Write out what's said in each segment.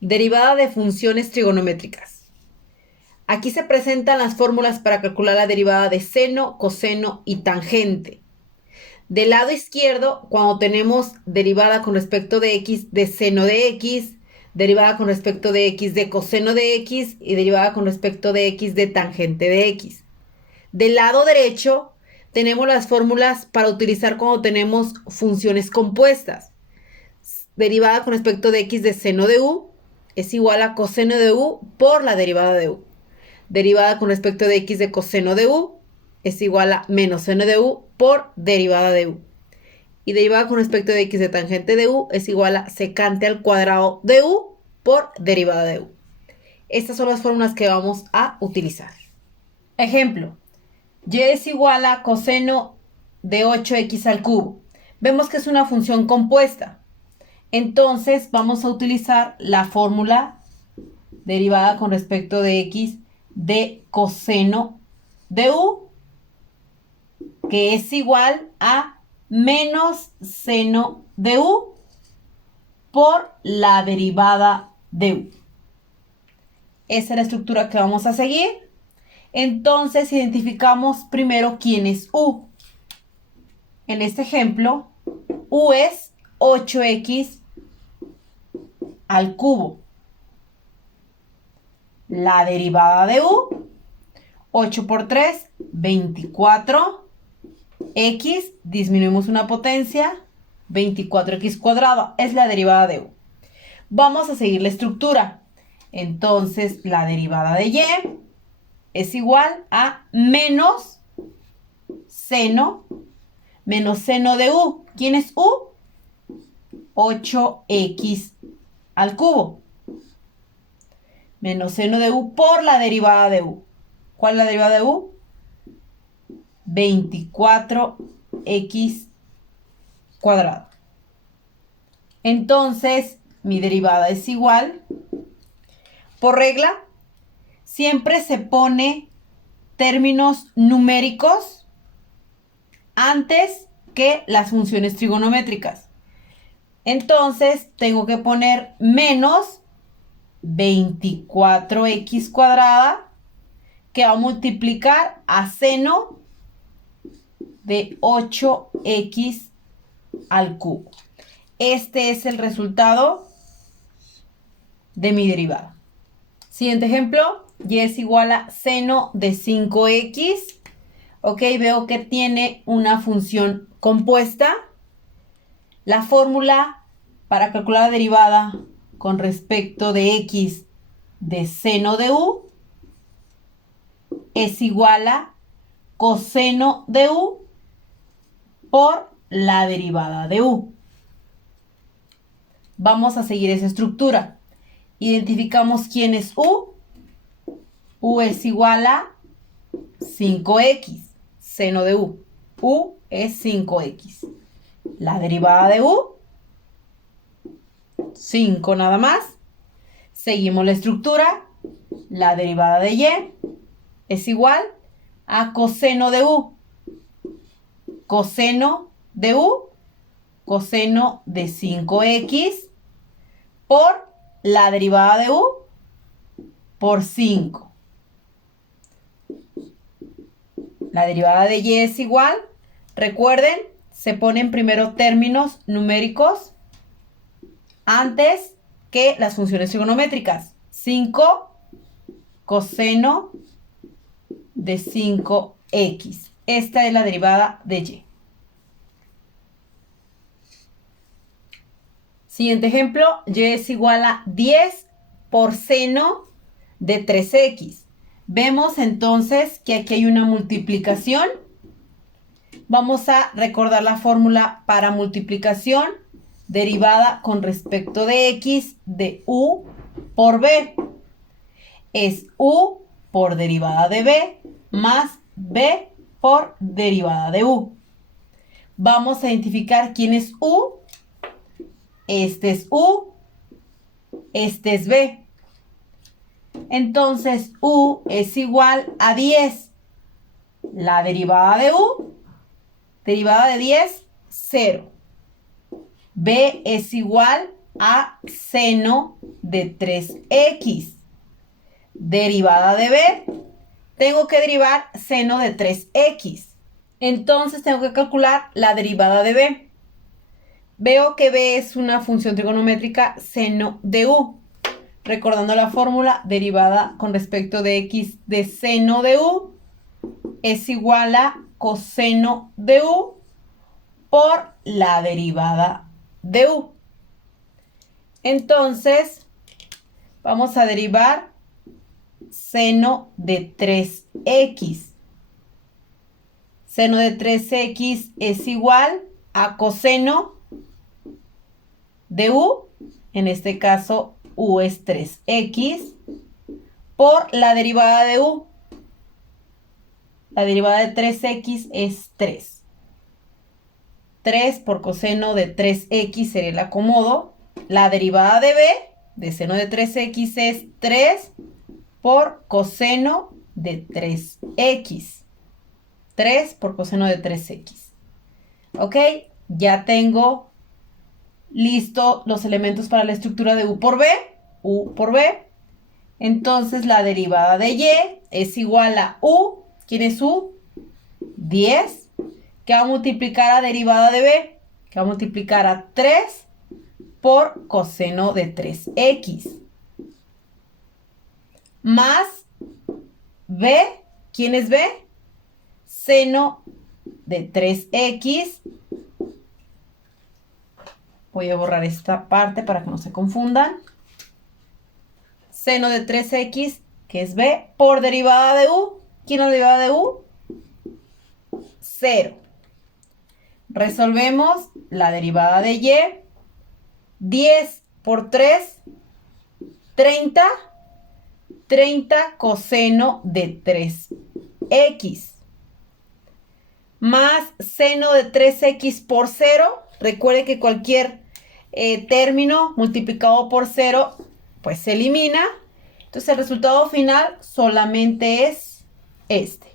Derivada de funciones trigonométricas. Aquí se presentan las fórmulas para calcular la derivada de seno, coseno y tangente. Del lado izquierdo, cuando tenemos derivada con respecto de x de seno de x, derivada con respecto de x de coseno de x y derivada con respecto de x de tangente de x. Del lado derecho, tenemos las fórmulas para utilizar cuando tenemos funciones compuestas. Derivada con respecto de x de seno de u es igual a coseno de u por la derivada de u. Derivada con respecto de x de coseno de u es igual a menos seno de u por derivada de u. Y derivada con respecto de x de tangente de u es igual a secante al cuadrado de u por derivada de u. Estas son las fórmulas que vamos a utilizar. Ejemplo, y es igual a coseno de 8x al cubo. Vemos que es una función compuesta. Entonces vamos a utilizar la fórmula derivada con respecto de x de coseno de u, que es igual a menos seno de u por la derivada de u. Esa es la estructura que vamos a seguir. Entonces identificamos primero quién es u. En este ejemplo, u es 8x al cubo. La derivada de u, 8 por 3, 24. X, disminuimos una potencia, 24x cuadrado, es la derivada de u. Vamos a seguir la estructura. Entonces, la derivada de y es igual a menos seno de u. ¿Quién es u? 8x al cubo. Menos seno de u por la derivada de u. ¿Cuál es la derivada de u? 24x cuadrado. Entonces, mi derivada es igual. Por regla, siempre se pone términos numéricos antes que las funciones trigonométricas. Entonces, tengo que poner menos 24x cuadrada, que va a multiplicar a seno de 8x al cubo. Este es el resultado de mi derivada. Siguiente ejemplo, y es igual a seno de 5x. Ok, veo que tiene una función compuesta. La fórmula para calcular la derivada con respecto de x de seno de u es igual a coseno de u por la derivada de u. Vamos a seguir esa estructura. Identificamos quién es u. U es igual a 5x, seno de u. U es 5x. La derivada de u, 5 nada más. Seguimos la estructura. La derivada de y es igual a coseno de u. Coseno de u, coseno de 5x por la derivada de u por 5. La derivada de y es igual. Recuerden, se ponen primero términos numéricos antes que las funciones trigonométricas. 5 coseno de 5x. Esta es la derivada de y. Siguiente ejemplo, y es igual a 10 por seno de 3x. Vemos entonces que aquí hay una multiplicación. Vamos a recordar la fórmula para multiplicación derivada con respecto de x de u por b. Es u por derivada de b más b por derivada de u. Vamos a identificar quién es u. Este es u, este es b. Entonces, u es igual a 10. La derivada de u, derivada de 10, 0. B es igual a seno de 3x. Derivada de b, tengo que derivar seno de 3x. Entonces tengo que calcular la derivada de b. Veo que b es una función trigonométrica seno de u. Recordando la fórmula, derivada con respecto de x de seno de u es igual a coseno de u por la derivada de u. Entonces, vamos a derivar seno de 3x. Seno de 3x es igual a coseno de u, en este caso u es 3x, por la derivada de u. La derivada de 3x es 3. 3 por coseno de 3x sería el acomodo. La derivada de b, de seno de 3x, es 3 por coseno de 3x. 3 por coseno de 3x. ¿Ok? Ya tengo listo los elementos para la estructura de u por b. U por b. Entonces la derivada de y es igual a u. ¿Quién es u? 10. Que va a multiplicar a derivada de b. Que va a multiplicar a 3 por coseno de 3x. Más b. ¿Quién es b? Seno de 3x. Voy a borrar esta parte para que no se confundan. Seno de 3x, que es b, por derivada de u. ¿Quién es la derivada de u? 0. Resolvemos la derivada de y. 10 por 3, 30. 30 coseno de 3x. Más seno de 3x por 0. Recuerde que cualquier término multiplicado por 0, pues se elimina. Entonces el resultado final solamente es este.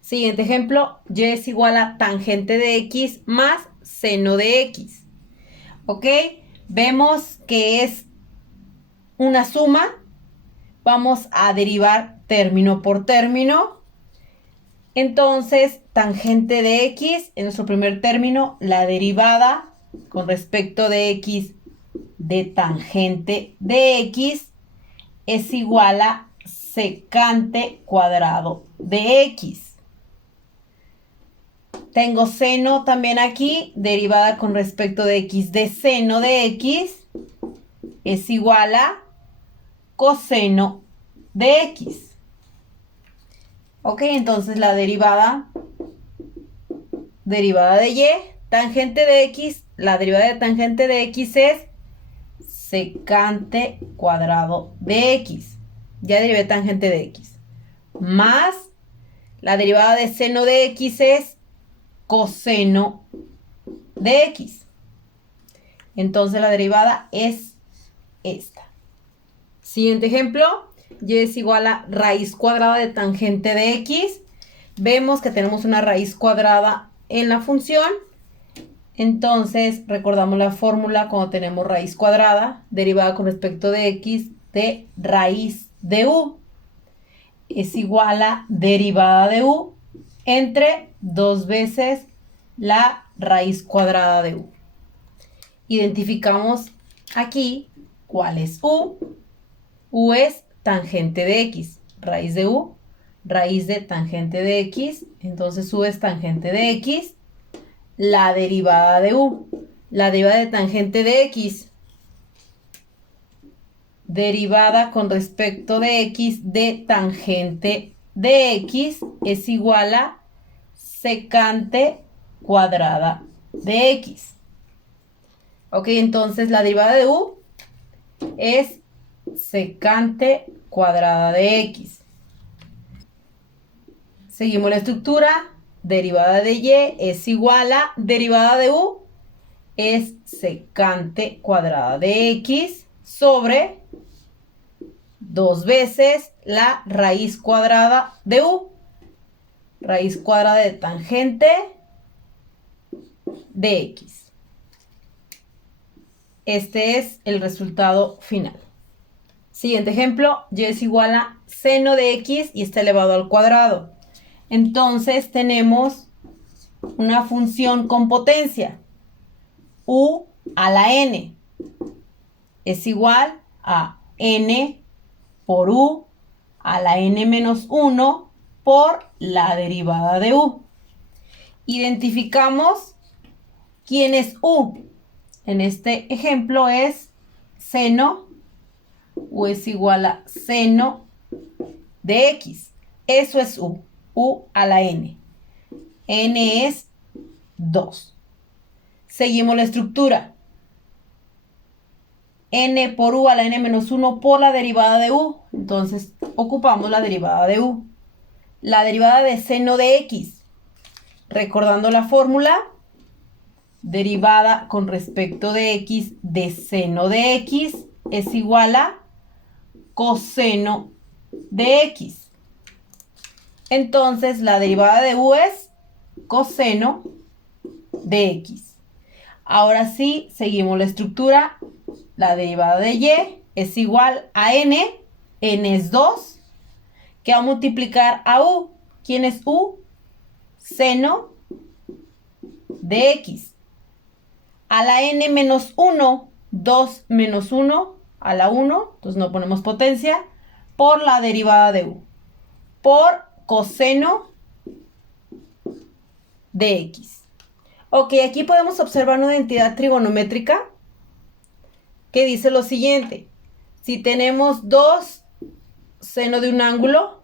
Siguiente ejemplo, y es igual a tangente de x más seno de x. ¿Ok? Vemos que es una suma. Vamos a derivar término por término. Entonces, tangente de x, en nuestro primer término, la derivada con respecto de x de tangente de x es igual a secante cuadrado de x. Tengo seno también aquí, derivada con respecto de x de seno de x es igual a coseno de x. Ok, entonces la derivada de y, tangente de x, la derivada de tangente de x es secante cuadrado de x. Ya derivé tangente de x. Más la derivada de seno de x es coseno de x. Entonces la derivada es esta. Siguiente ejemplo, y es igual a raíz cuadrada de tangente de x. Vemos que tenemos una raíz cuadrada en la función. Entonces recordamos la fórmula cuando tenemos raíz cuadrada derivada con respecto de x de raíz de u. Es igual a derivada de u entre 2 veces la raíz cuadrada de u. Identificamos aquí cuál es u. U es tangente de x. Raíz de u, raíz de tangente de x. Entonces u es tangente de x. La derivada de u. La derivada de tangente de x. Derivada con respecto de x de tangente de x es igual a secante cuadrada de x. Ok, entonces la derivada de u es secante cuadrada de x. Seguimos la estructura. Derivada de y es igual a derivada de u es secante cuadrada de x sobre 2 veces la raíz cuadrada de u. Raíz cuadrada de tangente de x. Este es el resultado final. Siguiente ejemplo, y es igual a seno de x y está elevado al cuadrado. Entonces tenemos una función con potencia. U a la n es igual a n por u a la n menos 1 por la derivada de u. Identificamos quién es u. En este ejemplo es seno, u es igual a seno de x. Eso es u a la n. N es 2. Seguimos la estructura. N por u a la n menos 1 por la derivada de u. Entonces ocupamos la derivada de u. La derivada de seno de x. Recordando la fórmula, derivada con respecto de x de seno de x es igual a coseno de x. Entonces la derivada de u es coseno de x. Ahora sí, seguimos la estructura. La derivada de y es igual a n. N es 2. Que va a multiplicar a u. ¿Quién es u? Seno de x. A la n menos 1. 2 menos 1 a la 1. Entonces no ponemos potencia. Por la derivada de u. Por coseno de x. Ok, aquí podemos observar una identidad trigonométrica que dice lo siguiente. Si tenemos 2 seno de un ángulo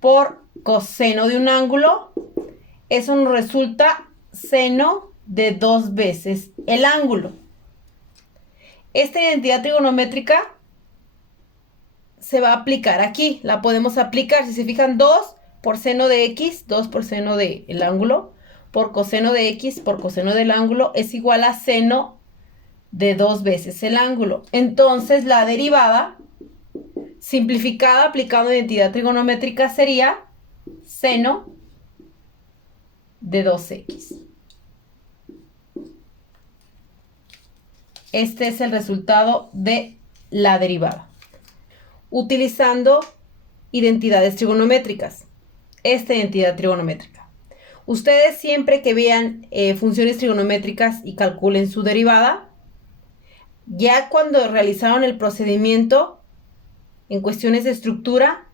por coseno de un ángulo, eso nos resulta seno de 2 veces el ángulo. Esta identidad trigonométrica se va a aplicar aquí. La podemos aplicar, si se fijan, 2 por seno de x, 2 por seno del ángulo, por coseno de x, por coseno del ángulo, es igual a seno de 2 veces el ángulo. Entonces, la derivada, simplificada aplicando identidad trigonométrica, sería seno de 2x. Este es el resultado de la derivada. Utilizando identidades trigonométricas. Esta identidad trigonométrica. Ustedes siempre que vean funciones trigonométricas y calculen su derivada, ya cuando realizaron el procedimiento en cuestiones de estructura,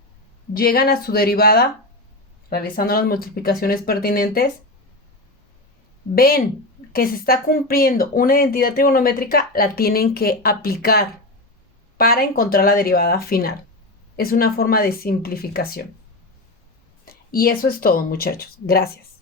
llegan a su derivada, realizando las multiplicaciones pertinentes, ven que se está cumpliendo una identidad trigonométrica, la tienen que aplicar para encontrar la derivada final. Es una forma de simplificación. Y eso es todo, muchachos. Gracias.